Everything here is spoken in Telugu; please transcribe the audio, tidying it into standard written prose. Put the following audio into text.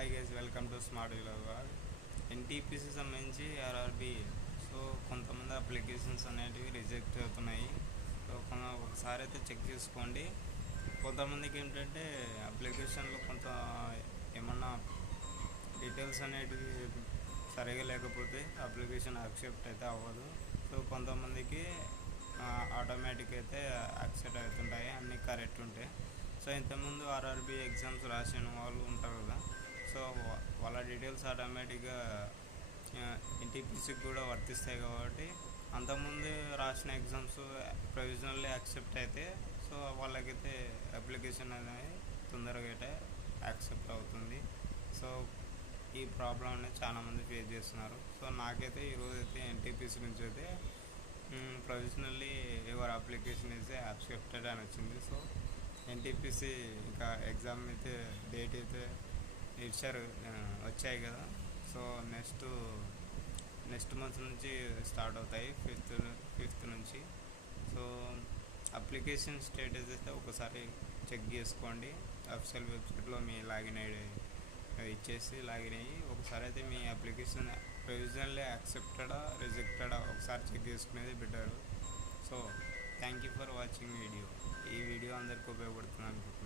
Hi guys, welcome to smart vlog. NTPC సంబంధించి ఆర్ఆర్బి. సో కొంతమంది అప్లికేషన్స్ అనేటివి రిజెక్ట్ అవుతున్నాయి. సో ఒకసారి అయితే చెక్ చేసుకోండి. కొంతమందికి ఏంటంటే అప్లికేషన్లో కొంత ఏమన్నా డీటెయిల్స్ అనేటివి సరిగా లేకపోతే అప్లికేషన్ యాక్సెప్ట్ అయితే అవ్వదు. సో కొంతమందికి ఆటోమేటిక్ అయితే యాక్సెప్ట్ అవుతుంటాయి, అన్నీ కరెక్ట్ ఉంటాయి. సో ఇంతకుముందు ఆర్ఆర్బి ఎగ్జామ్స్ రాసిన వాళ్ళు ఉంటారు కదా, సో వాళ్ళ డీటెయిల్స్ ఆటోమేటిక్గా ఎన్టీపీసీకి కూడా వర్తిస్తాయి. కాబట్టి అంతకుముందు రాసిన ఎగ్జామ్స్ ప్రొవిజనల్లీ యాక్సెప్ట్ అయితే సో వాళ్ళకైతే అప్లికేషన్ అనేది తొందరగా అయితే యాక్సెప్ట్ అవుతుంది. సో ఈ ప్రాబ్లం అనేది చాలామంది ఫేస్ చేస్తున్నారు. సో నాకైతే ఈరోజు అయితే ఎన్టీపీసీ నుంచి అయితే ప్రొవిజనల్లీ యువర్ అప్లికేషన్ అయితే యాక్సెప్టెడ్ అని వచ్చింది. సో ఎన్టీపీసీ ఇంకా ఎగ్జామ్ అయితే డేట్ అయితే ఇచ్చారు, వచ్చాయి కదా. సో నెక్స్ట్ మంత్ నుంచి స్టార్ట్ అవుతాయి, ఫిఫ్త్ నుంచి. సో అప్లికేషన్ స్టేటస్ అయితే ఒకసారి చెక్ చేసుకోండి. అఫీషియల్ వెబ్సైట్లో మీ లాగిన్ ఐడి ఇచ్చేసి లాగిన్ అయ్యి ఒకసారి అయితే మీ అప్లికేషన్ ప్రొవిజనల్లీ యాక్సెప్టెడా రిజెక్టెడా ఒకసారి చెక్ చేసుకునేది better. So thank you for watching video. ఈ వీడియో అందరికీ ఉపయోగపడుతుంది అనుకుంటున్నాను.